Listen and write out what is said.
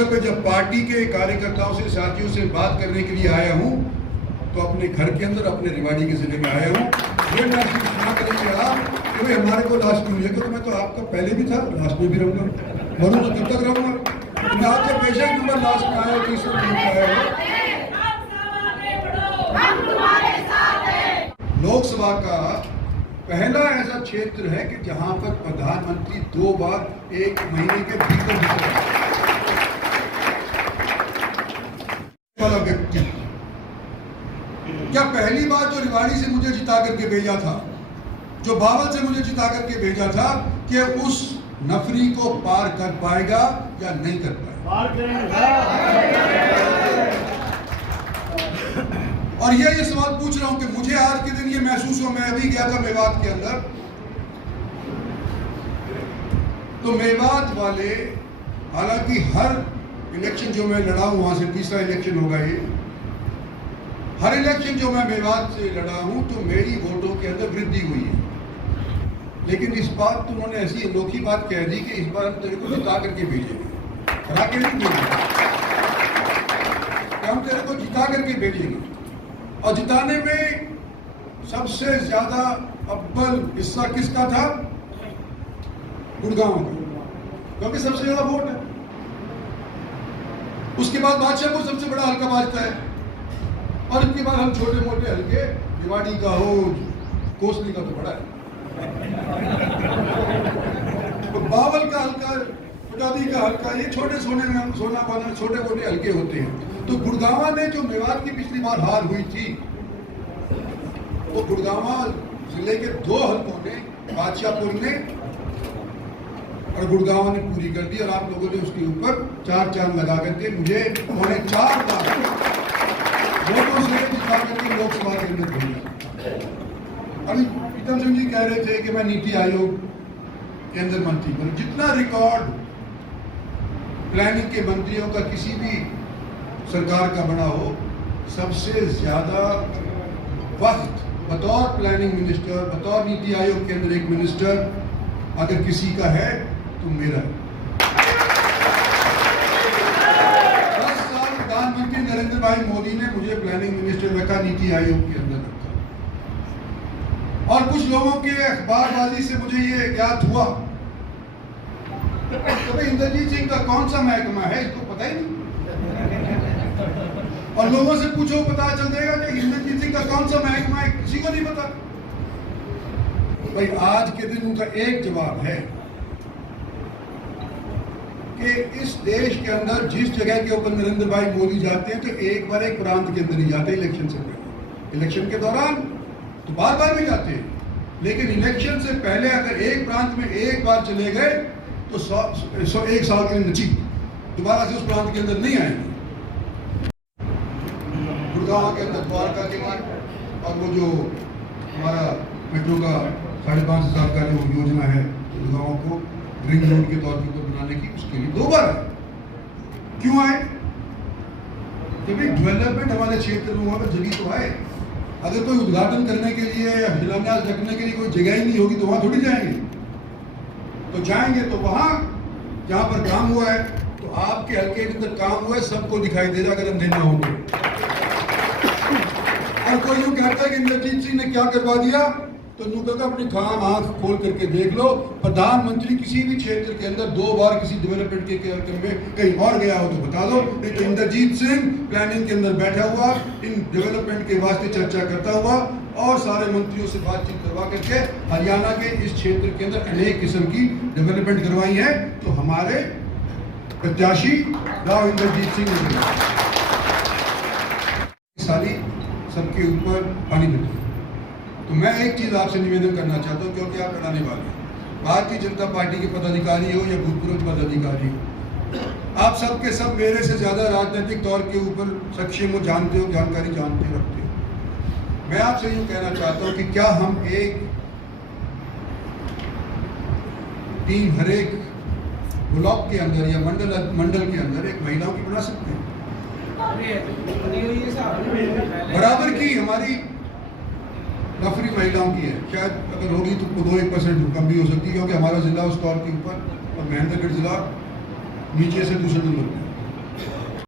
जब पार्टी के कार्यकर्ताओं से, साथियों से बात करने के लिए आया हूं तो अपने घर के अंदर, अपने रेवाड़ी के जिले में आया हूं। ये महसूस ना करेंगे आप कि भाई हमारे को लास्ट क्यों मिलेगा, तो मैं तो आपका पहले भी था, लास्ट में भी रहूंगा, मरूँ तो तब तक रहूंगा। मैं आपके बेशक नंबर लास्ट में आया, तीसरे नंबर में आया हूँ। लोकसभा का पहला ऐसा क्षेत्र है कि जहां पर प्रधानमंत्री 2 बार 1 महीने के भीतर वाला व्यक्ति, क्या पहली बार जो रेवाड़ी से मुझे जिता करके भेजा था, जो बावल से मुझे जिता करके भेजा था, कि उस नफरी को पार कर पाएगा या नहीं कर पाएगा? और ये सवाल पूछ रहा हूं कि मुझे आज के दिन ये महसूस हुआ। मैं अभी गया था मेवात के अंदर, तो मेवात वाले, हालांकि हर इलेक्शन जो मैं लड़ा हूं, वहां से तीसरा इलेक्शन होगा ये, हर इलेक्शन जो मैं मेवात से लड़ा हूं तो मेरी वोटों के अंदर वृद्धि हुई है। लेकिन इस बार तो उन्होंने ऐसी अनोखी बात कह दी कि इस बार हम तेरे को जिता करके भेजेंगे, हरा के नहीं भेजेंगे, हम तेरे को जिता करके भेजेंगे। और जिताने में सबसे ज्यादा अव्वल हिस्सा किसका था? गुड़गांव का, क्योंकि सबसे ज्यादा वोट है। उसके बाद बादशाहपुर सबसे बड़ा हल्का बाजता है, और इसके बाद हम छोटे मोटे हल्के, रेवाड़ी का हो, कोसली का तो बड़ा है, तो बावल का हल्का, फुटादी का हल्का, ये छोटे सोना छोटे मोटे हल्के होते हैं। तो गुड़गांव ने जो मेवात की पिछली बार हार हुई थी, वो गुड़गांव जिले के 2 हल्कों ने, बादशाहपुर ने और गुड़गांव ने पूरी कर दी। और आप लोगों ने उसके ऊपर 4 चांद लगा करके मुझे 4.5 लाख वोटों से जिता करके लोकसभा के अंदर भेजा। अभी प्रीतम सिंह जी कह रहे थे कि मैं नीति आयोग के अंदर मंत्री बनूं। जितना रिकॉर्ड प्लानिंग के मंत्रियों का किसी भी सरकार का बना हो, सबसे ज्यादा वक्त बतौर प्लानिंग मिनिस्टर, बतौर नीति आयोग के अंदर एक मिनिस्टर अगर किसी का है तो मेरा। 10 साल प्रधानमंत्री नरेंद्र भाई मोदी ने मुझे प्लानिंग मिनिस्टर रखा, नीति आयोग के अंदर रखा। और कुछ लोगों के अखबारबाजी से मुझे ये ज्ञात हुआ कि इंद्रजीत सिंह का कौन सा महकमा है, इसको पता ही नहीं। और लोगों से पूछो, पता चल जाएगा कि इंद्रजीत सिंह का कौन सा महकमा है, किसी को नहीं पता। भाई आज के दिन उनका एक जवाब है कि इस देश के अंदर जिस जगह के ऊपर नरेंद्र भाई मोदी जाते हैं तो एक बार एक प्रांत के अंदर नहीं जाते इलेक्शन से पहले। इलेक्शन के दौरान तो बार बार भी जाते हैं, लेकिन इलेक्शन से पहले अगर एक प्रांत में एक बार चले गए तो 1 साल के लिए नची, दोबारा से उस प्रांत के अंदर नहीं आएंगे। गुड़गांव के अंदर द्वारका के मार्ग, और वो जो हमारा मेट्रो का 5,500 का जो योजना है गुड़गांव को रिंग रोड के तौर पर बनाने की, उसके लिए 2 बार आए। क्यों आए? क्योंकि डेवलपमेंट हमारे क्षेत्र में वहां पर जगह तो आए। अगर कोई उद्घाटन करने के लिए या शिलान्यास रखने के लिए कोई जगह ही नहीं होगी तो वहां थोड़ी जाएंगे। तो जाएंगे तो वहां जहां पर काम हुआ है, तो आपके हल्के के अंदर काम हुआ है, सबको दिखाई दे रहा अगर अंधेरा होंगे। और कोई यूं कहता है कि इंद्रजीत सिंह ने क्या करवा दिया, तो यूं कहता अपनी काम आंख खोल करके देख लो। प्रधानमंत्री किसी भी क्षेत्र के अंदर 2 बार किसी डेवलपमेंट के कार्यक्रम में कहीं और गया हो तो बता दो। नहीं तो इंद्रजीत सिंह प्लानिंग के अंदर बैठा हुआ, इन डेवलपमेंट के वास्ते चर्चा करता हुआ और सारे मंत्रियों से बातचीत करवा करके हरियाणा के इस क्षेत्र के अंदर अनेक किस्म की डेवलपमेंट करवाई है। तो हमारे प्रत्याशी राव इंद्रजीत सिंह ने सारी सबके ऊपर पानी देते। तो मैं एक चीज आपसे निवेदन करना चाहता हूं, क्योंकि आप लड़ाने वाले हैं, भारतीय जनता पार्टी के पदाधिकारी हो या भूतपूर्व पदाधिकारी हो, आप सब के सब मेरे से ज्यादा राजनीतिक तौर के ऊपर सक्षम हो, जानते हो, जानकारी जानते रखते हो। मैं आपसे यूं कहना चाहता हूं कि क्या हम एक टीम हर एक ब्लॉक के अंदर या मंडल के अंदर एक महिलाओं की बना सकते हैं? बराबर की हमारी नफरी महिलाओं की है, शायद अगर होगी तो 2-1% कम भी हो सकती है, क्योंकि हमारा जिला उस तौर के ऊपर और महेंद्रगढ़ जिला नीचे से दूसरे नंबर पर।